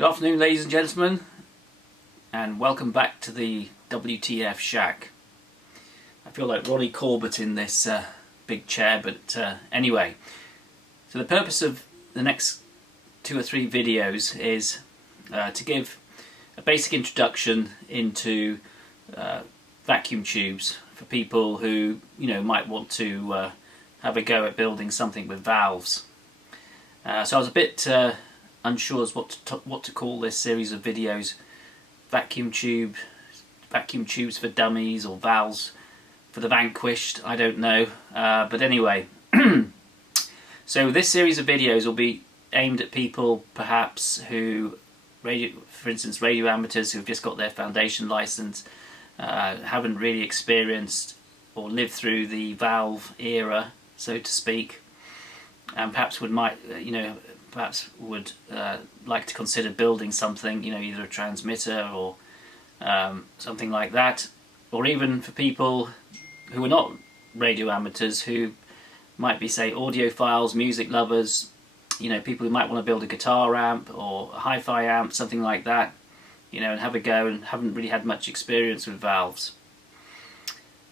Good afternoon, ladies and gentlemen, and welcome back to the WTF Shack. I feel like Ronnie Corbett in this big chair, but anyway. So the purpose of the next 2 or 3 videos is to give a basic introduction into vacuum tubes for people who might want to have a go at building something with valves. So I was a bit unsure as what to call this series of videos: vacuum tubes for dummies, or valves for the vanquished. I don't know, but anyway. So this series of videos will be aimed at people perhaps who, for instance, radio amateurs who've just got their foundation license, haven't really experienced or lived through the valve era, so to speak, and perhaps would like to consider building something, either a transmitter or something like that, or even for people who are not radio amateurs, who might be, say, audiophiles, music lovers, people who might want to build a guitar amp or a hi-fi amp, something like that, and have a go and haven't really had much experience with valves.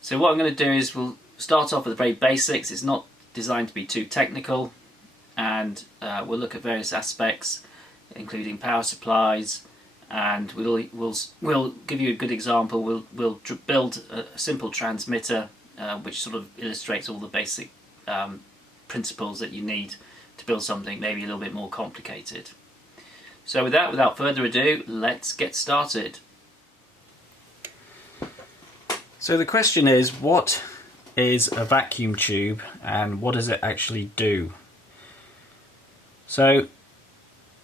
So what I'm going to do is we'll start off with the very basics. It's not designed to be too technical, and we'll look at various aspects, including power supplies, and we'll give you a good example. We'll build a simple transmitter, which sort of illustrates all the basic principles that you need to build something maybe a little bit more complicated. So with that, without further ado, let's get started. So the question is, what is a vacuum tube and what does it actually do? So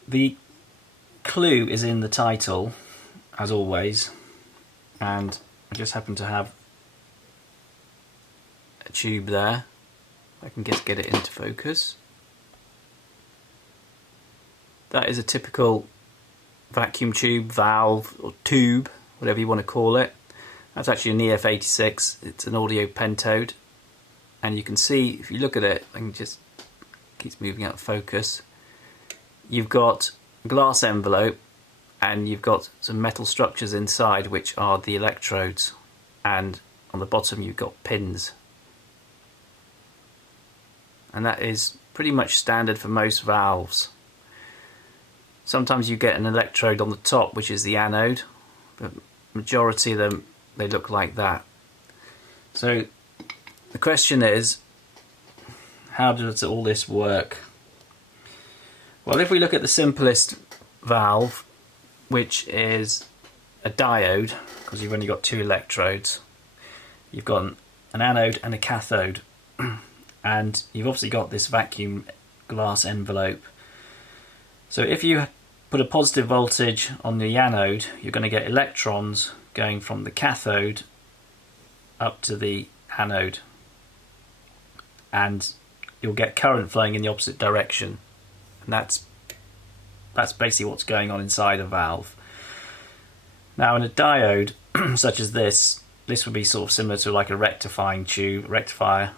the clue is in the title, as always, and I just happen to have a tube there. I can just get it into focus. That is a typical vacuum tube, valve, or tube, whatever you want to call it. That's actually an EF86. It's an audio pentode, and you can see, if you look at it, I can just keep moving out of focus. You've got a glass envelope, and you've got some metal structures inside, which are the electrodes, and on the bottom you've got pins. And that is pretty much standard for most valves. Sometimes you get an electrode on the top, which is the anode, but majority of them, they look like that. So the question is, how does all this work? Well, if we look at the simplest valve, which is a diode, because you've only got 2 electrodes, you've got an anode and a cathode, and you've obviously got this vacuum glass envelope. So if you put a positive voltage on the anode, you're going to get electrons going from the cathode up to the anode, and you'll get current flowing in the opposite direction. And that's basically what's going on inside a valve. Now in a diode such as this would be sort of similar to like a rectifying tube, rectifier,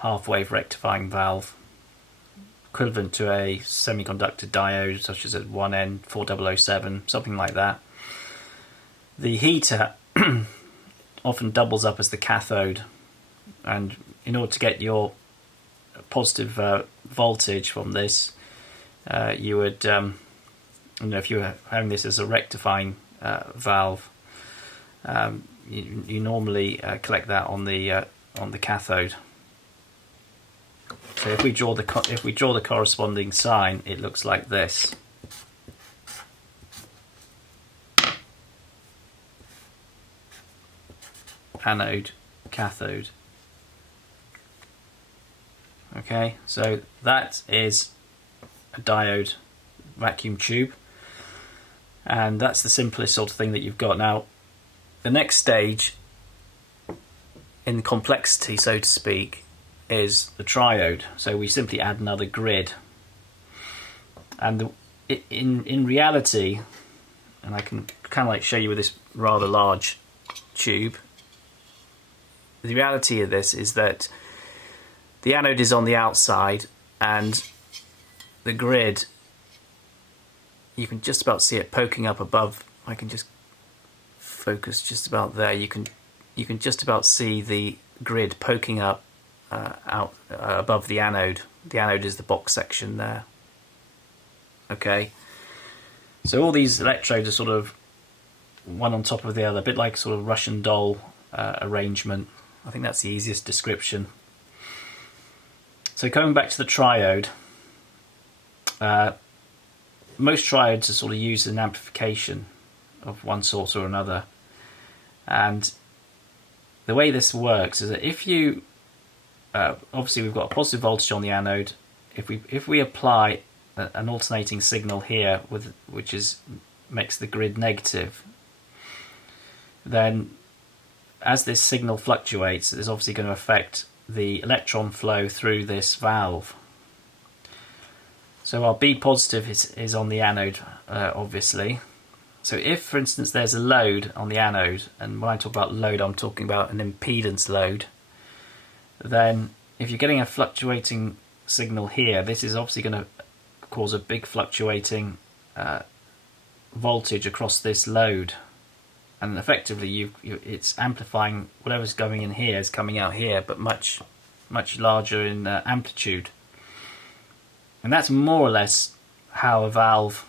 half-wave rectifying valve, equivalent to a semiconductor diode such as a 1N4007, something like that. The heater often doubles up as the cathode, and in order to get your positive voltage from this, you would, if you were having this as a rectifying valve, you normally collect that on the cathode. So if we draw the corresponding sign, it looks like this. Anode, cathode. Okay, so that is a diode vacuum tube, and that's the simplest sort of thing that you've got. Now the next stage in the complexity, so to speak, is the triode. So we simply add another grid, and in reality, and I can kind of like show you with this rather large tube, the reality of this is that the anode is on the outside and the grid you can just about see it poking up above. I can just focus just about there. You can just about see the grid poking up out above the anode. The anode is the box section there. Okay, so all these electrodes are sort of one on top of the other, a bit like sort of Russian doll arrangement. I think that's the easiest description. So coming back to the triode, most triodes are sort of used in amplification of one sort or another, and the way this works is that if you obviously we've got a positive voltage on the anode. If we apply an alternating signal here which makes the grid negative, then as this signal fluctuates, it's obviously going to affect the electron flow through this valve. So our B positive is on the anode, obviously. So if, for instance, there's a load on the anode, and when I talk about load, I'm talking about an impedance load, then if you're getting a fluctuating signal here, this is obviously going to cause a big fluctuating voltage across this load, and effectively it's amplifying whatever's going in here is coming out here, but much larger in amplitude. And that's more or less how a valve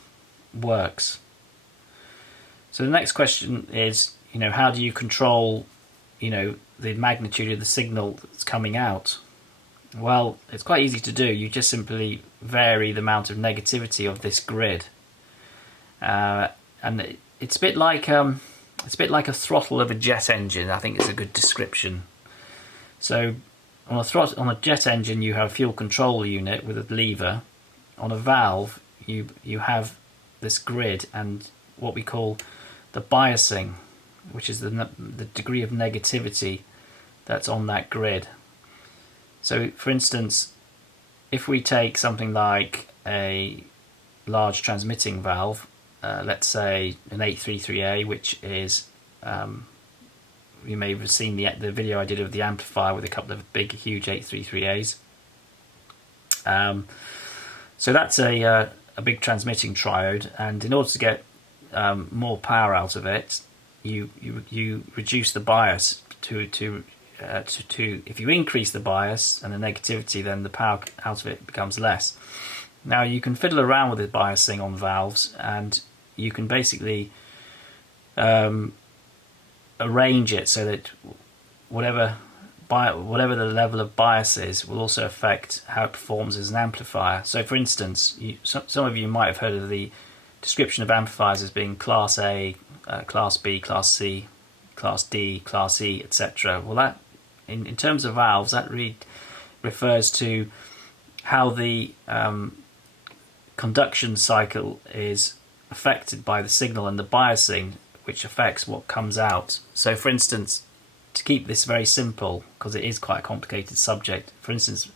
works. So the next question is, how do you control, the magnitude of the signal that's coming out? Well, it's quite easy to do. You just simply vary the amount of negativity of this grid, and it's a bit like a throttle of a jet engine. I think it's a good description. So on a jet engine, you have a fuel control unit with a lever. On a valve, you have this grid and what we call the biasing, which is the degree of negativity that's on that grid. So, for instance, if we take something like a large transmitting valve, let's say an 833A, which is, you may have seen the video I did of the amplifier with a couple of big, huge 833As. So that's a big transmitting triode, and in order to get more power out of it, you reduce the bias to if you increase the bias and the negativity, then the power out of it becomes less. Now you can fiddle around with the biasing on valves, and you can basically arrange it so that whatever the level of bias is will also affect how it performs as an amplifier. So for instance, some of you might have heard of the description of amplifiers as being Class A, Class B, Class C, Class D, Class E, etc. Well, that in terms of valves, that really refers to how the conduction cycle is affected by the signal and the biasing, which affects what comes out. So for instance, to keep this very simple, because it is quite a complicated subject, for instance,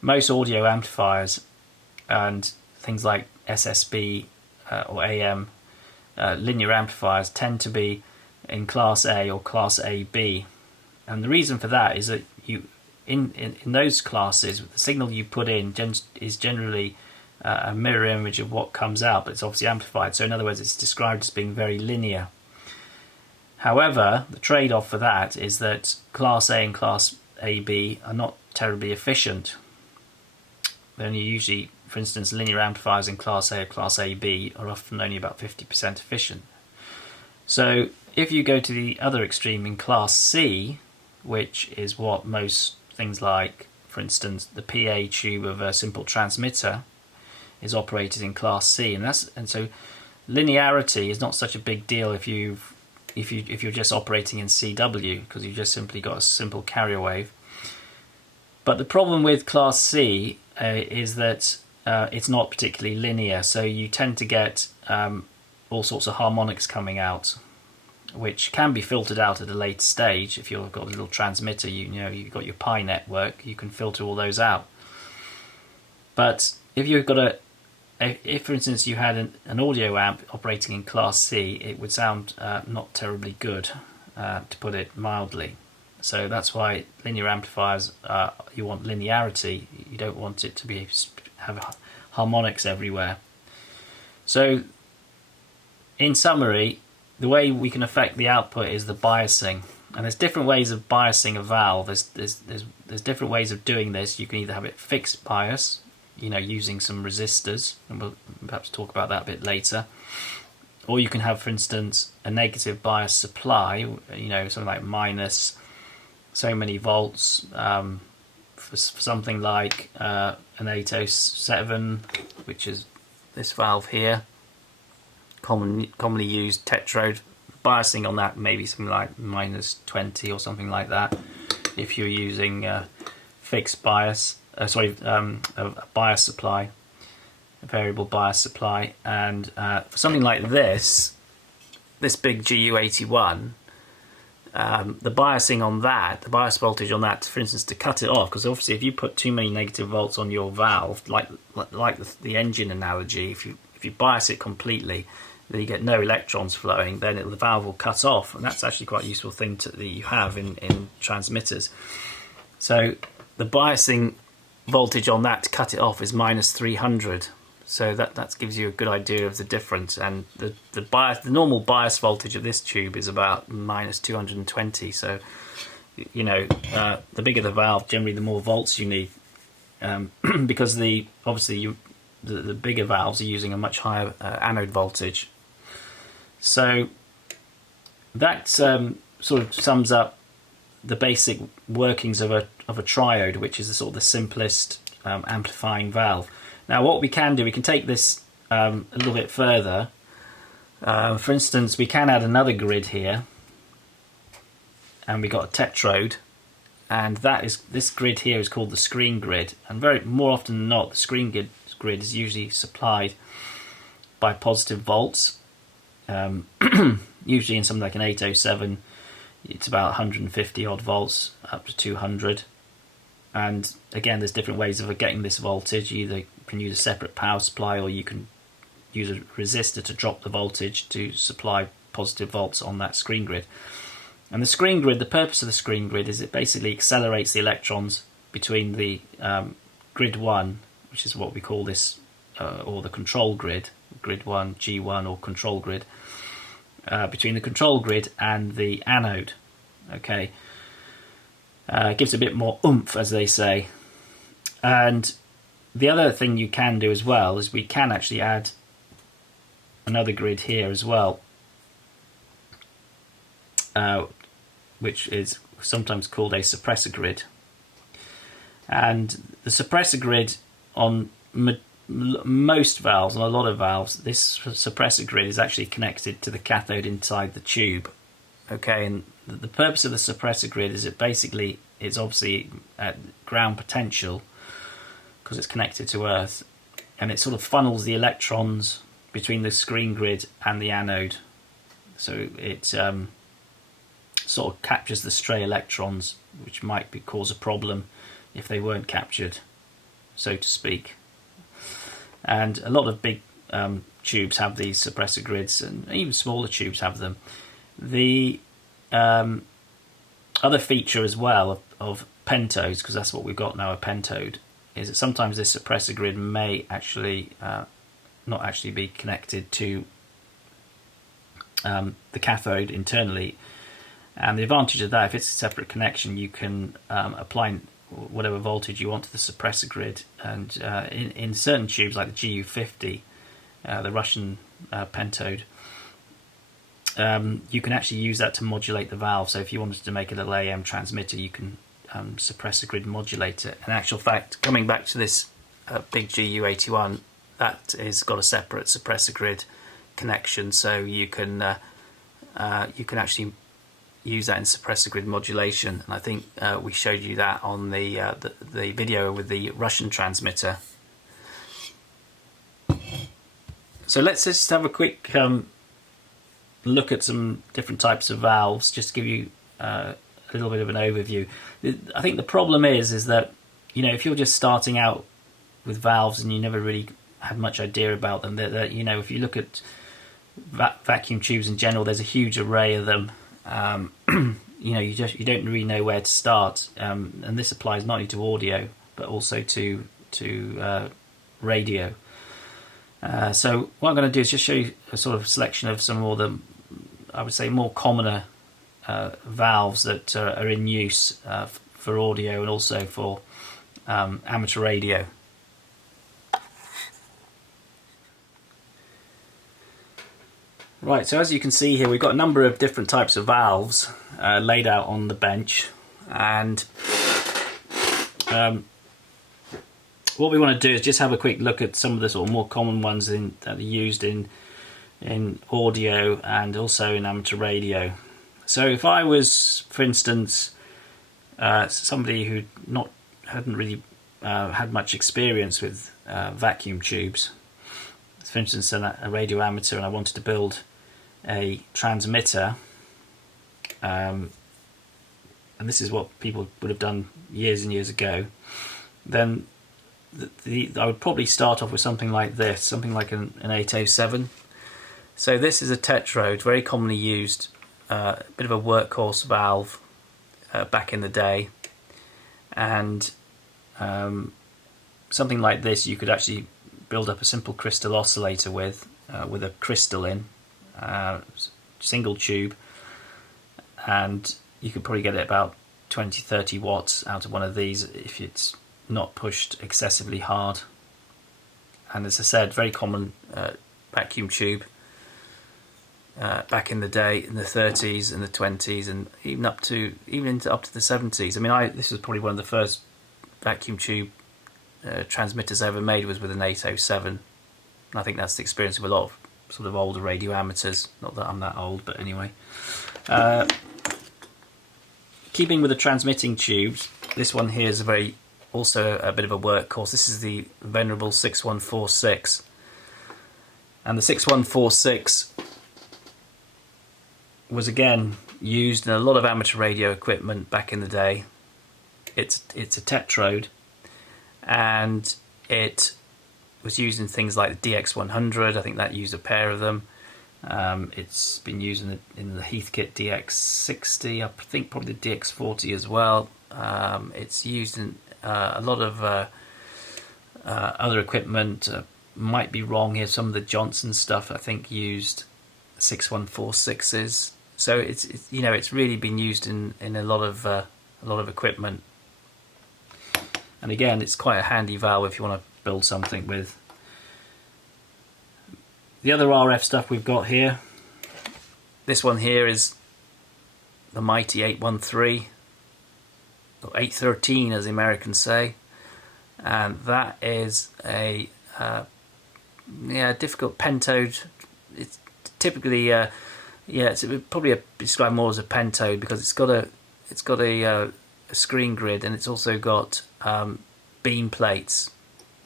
most audio amplifiers and things like SSB or AM linear amplifiers tend to be in Class A or Class AB, and the reason for that is that in those classes, the signal you put in is generally a mirror image of what comes out, but it's obviously amplified. So in other words, it's described as being very linear. However, the trade-off for that is that Class A and Class AB are not terribly efficient. They're only usually, for instance, linear amplifiers in Class A or Class AB are often only about 50% efficient. So if you go to the other extreme in Class C, which is what most things like, for instance, the PA tube of a simple transmitter is operated in Class C, and so linearity is not such a big deal if you're just operating in CW, because you've just simply got a simple carrier wave. But the problem with Class C is that it's not particularly linear, so you tend to get all sorts of harmonics coming out, which can be filtered out at a later stage. If you've got a little transmitter, you've got your pi network, you can filter all those out. But if you've got if for instance you had an audio amp operating in Class C, it would sound not terribly good, to put it mildly. So that's why linear amplifiers, you want linearity. You don't want it to have harmonics everywhere. So in summary, the way we can affect the output is the biasing, and there's different ways of biasing a valve. There's different ways of doing this. You can either have it fixed bias, using some resistors, and we'll perhaps talk about that a bit later, or you can have, for instance, a negative bias supply, something like minus so many volts, for something like an 807, which is this valve here, commonly used tetrode. Biasing on that maybe something like minus 20 or something like that if you're using fixed bias, a bias supply, a variable bias supply. And for something like this big GU81, the biasing on that, the bias voltage on that, for instance, to cut it off, because obviously if you put too many negative volts on your valve, like the engine analogy, if you bias it completely, then you get no electrons flowing, then the valve will cut off, and that's actually quite a useful thing that you have in transmitters. So the biasing voltage on that to cut it off is minus 300. So that gives you a good idea of the difference. And the normal bias voltage of this tube is about minus 220. So the bigger the valve, generally the more volts you need, because the bigger valves are using a much higher anode voltage. So that sort of sums up the basic workings of a triode, which is the simplest amplifying valve. Now what we can do, we can take this a little bit further. For instance, we can add another grid here, and we got a tetrode, and this grid here is called the screen grid, and more often than not the screen grid is usually supplied by positive volts. Usually in something like an 807 it's about 150 odd volts up to 200, and again there's different ways of getting this voltage. You either can use a separate power supply, or you can use a resistor to drop the voltage to supply positive volts on that screen grid. And the screen grid, the purpose of the screen grid is it basically accelerates the electrons between the grid 1, which is what we call this, or the control grid, grid 1, G1 or control grid, between the control grid and the anode. Okay, it gives a bit more oomph, as they say. And the other thing you can do as well is we can actually add another grid here as well, which is sometimes called a suppressor grid. And the suppressor grid on most valves, on a lot of valves, this suppressor grid is actually connected to the cathode inside the tube. Okay, and the purpose of the suppressor grid is it's obviously at ground potential because it's connected to Earth, and it sort of funnels the electrons between the screen grid and the anode. So it sort of captures the stray electrons, which might cause a problem if they weren't captured, so to speak. And a lot of big tubes have these suppressor grids, and even smaller tubes have them. The other feature as well of pentodes, because that's what we've got now, a pentode, is that sometimes this suppressor grid may actually not actually be connected to the cathode internally. And the advantage of that, if it's a separate connection, you can apply whatever voltage you want to the suppressor grid. And in certain tubes like the GU50, the Russian pentode, you can actually use that to modulate the valve. So if you wanted to make a little AM transmitter, you can suppressor grid modulate it. In actual fact, coming back to this big GU81, that has got a separate suppressor grid connection, so you can actually use that in suppressor grid modulation. And I think we showed you that on the video with the Russian transmitter. So let's just have a quick look at some different types of valves, just to give you a little bit of an overview. I think the problem is that, if you're just starting out with valves and you never really had much idea about them, that if you look at vacuum tubes in general, there's a huge array of them. You don't really know where to start, and this applies not only to audio but also to radio. So what I'm going to do is just show you a sort of selection of some more the, I would say, more commoner valves that are in use for audio and also for amateur radio. Right, so as you can see here, we've got a number of different types of valves laid out on the bench, and what we want to do is just have a quick look at some of the sort of more common ones that are used in audio and also in amateur radio. So if I was, for instance, somebody who hadn't really had much experience with vacuum tubes, for instance a radio amateur, and I wanted to build a transmitter, and this is what people would have done years and years ago, then I would probably start off with something like this, something like an 807. So this is a tetrode, very commonly used, a bit of a workhorse valve back in the day, and something like this you could actually build up a simple crystal oscillator with a crystal in, single tube, and you could probably get it about 20-30 watts out of one of these if it's not pushed excessively hard. And as I said, very common vacuum tube back in the day, in the 30s and the 20s, and even up to the 70s. I mean, this was probably one of the first vacuum tube transmitters I ever made was with an 807. And I think that's the experience of a lot of sort of older radio amateurs. Not that I'm that old, but anyway. Keeping with the transmitting tubes, this one here is also a bit of a workhorse. This is the venerable 6146, and the 6146 was again used in a lot of amateur radio equipment back in the day. It's a tetrode, and it was used in things like the DX100. I think that used a pair of them. It's been used in the Heathkit DX60. I think probably the DX40 as well. It's used in a lot of other equipment. Might be wrong here. Some of the Johnson stuff I think used 6146s. So it's really been used in a lot of equipment. And again, it's quite a handy valve if you want to build something with. The other RF stuff we've got here, this one here is the mighty 813, or 813 as the Americans say, and that is a difficult pentode. It's typically it's probably described more as a pentode because it's got a screen grid, and it's also got beam plates,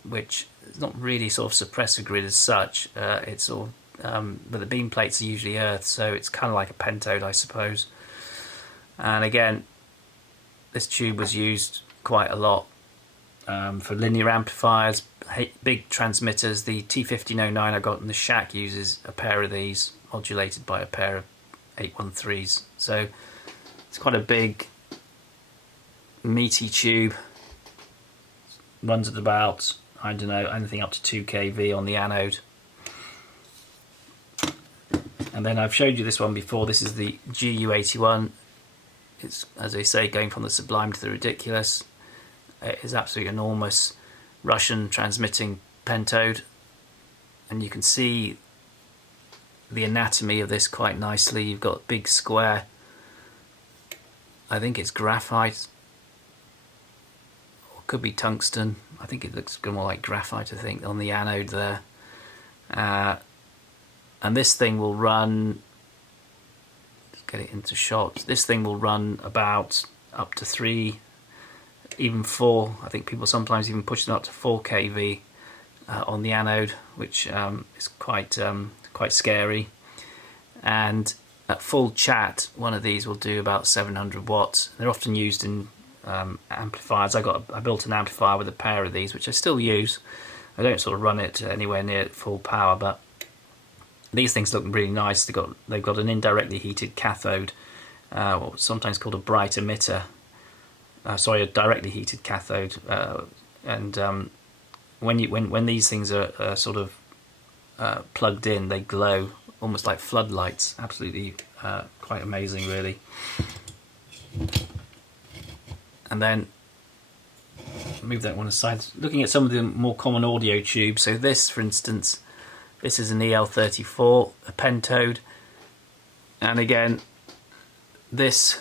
which is not really sort of suppressor grid as such. It's sort of, but the beam plates are usually earth, so it's kind of like a pentode, I suppose. And again, this tube was used quite a lot for linear amplifiers, big transmitters. The T1509 I got in the shack uses a pair of these, modulated by a pair of 813s. So it's quite a big, meaty tube. Runs at about, I don't know, anything up to 2 kV on the anode. And then I've showed you this one before. This is the GU81. It's, as they say, going from the sublime to the ridiculous. It is absolutely enormous Russian transmitting pentode, and you can see the anatomy of this quite nicely. You've got big square, I think it's graphite, or could be tungsten. I think it looks more like graphite, I think, on the anode there. And this thing will run, let's get it into shot, this thing will run about up to 3, even 4, I think people sometimes even push them up to 4 kV on the anode, which is quite scary. And at full chat, one of these will do about 700 watts. They're often used in amplifiers. I built an amplifier with a pair of these, which I still use. I don't sort of run it anywhere near full power, but these things look really nice. They've got an indirectly heated cathode, what's sometimes called a bright emitter. Sorry, a directly heated cathode. And when these things are sort of plugged in, they glow almost like floodlights. Absolutely quite amazing, really. And then move that one aside. Looking at some of the more common audio tubes, so this, for instance, this is an EL34, a pentode, and again, this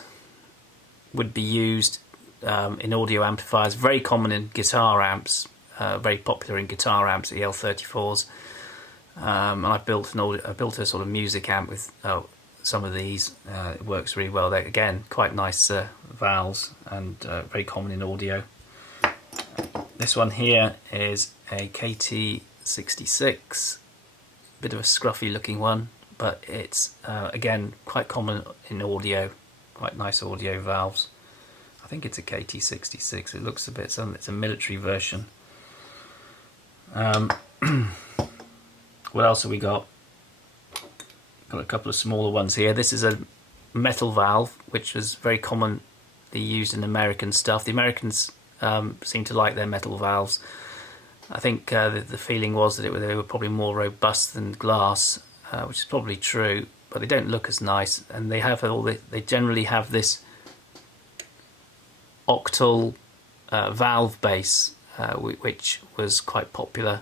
would be used in audio amplifiers, very common in guitar amps, very popular in guitar amps, EL34s. And I built a sort of music amp with some of these. It works really well. They're again quite nice valves and very common in audio. This one here is a KT66, bit of a scruffy looking one, but it's again quite common in audio. Quite nice audio valves. I think it's a KT66. It looks a bit something. It's a military version. What else have we got? Got a couple of smaller ones here. This is a metal valve, which was very commonly used in American stuff. The Americans seem to like their metal valves. I think the feeling was that they were probably more robust than glass, which is probably true, but they don't look as nice. And they have they generally have this octal valve base, which was quite popular.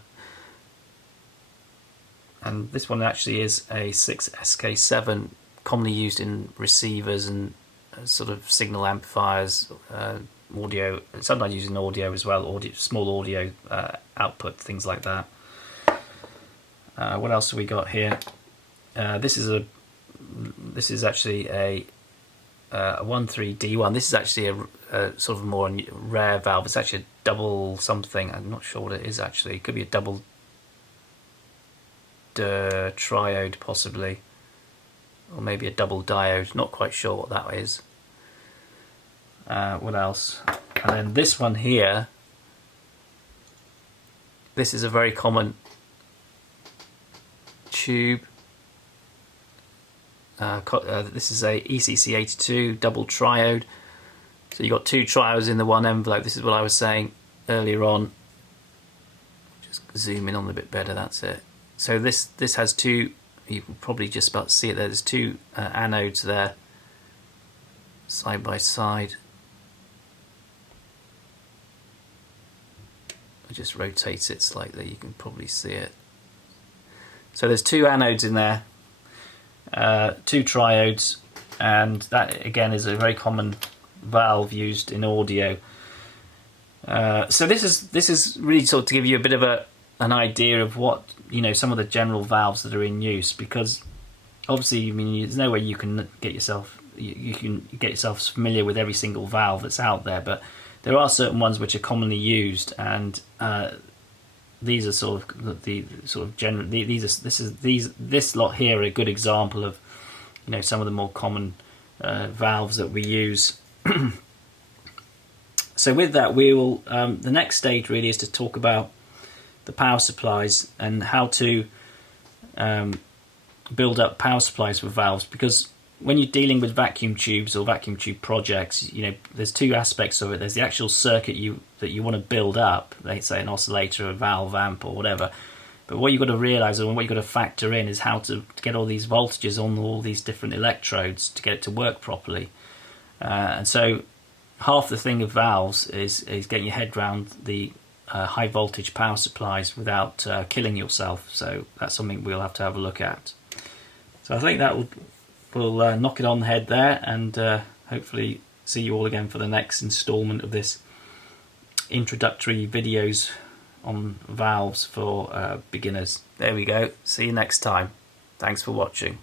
And this one actually is a 6SK7, commonly used in receivers and sort of signal amplifiers, audio, sometimes used in audio as well, small audio output, things like that. What else have we got here? This is actually a 13D1. This is actually a sort of more rare valve. It's actually a double something. I'm not sure what it is actually. It could be a double triode possibly, or maybe a double diode. Not quite sure what that is. What else? And then this one here, this is a very common tube. This is a ECC82 double triode. So you've got two triodes in the one envelope. This is what I was saying earlier on. Just zoom in on a bit better, that's it. So this has two, you can probably just about see it there, there's two anodes there, side by side. I just rotate it slightly, you can probably see it. So there's two anodes in there, two triodes, and that again is a very common valve used in audio. So this is really sort of to give you a bit of an idea of what, you know, some of the general valves that are in use, because obviously, I mean, there's no way you can get yourself familiar with every single valve that's out there, but there are certain ones which are commonly used, and these are sort of the sort of general. This lot here are a good example of, you know, some of the more common valves that we use. So with that, we will. The next stage really is to talk about the power supplies and how to build up power supplies for valves, because when you're dealing with vacuum tubes or vacuum tube projects, you know, there's two aspects of it. There's the actual circuit that you want to build up, let's say an oscillator, a valve, amp, or whatever. But what you've got to realise, and what you've got to factor in, is how to get all these voltages on all these different electrodes to get it to work properly. And so half the thing of valves is getting your head around the high voltage power supplies without killing yourself. So that's something we'll have to have a look at. So I think that will knock it on the head there, and hopefully see you all again for the next instalment of this introductory videos on valves for beginners. There we go. See you next time. Thanks for watching.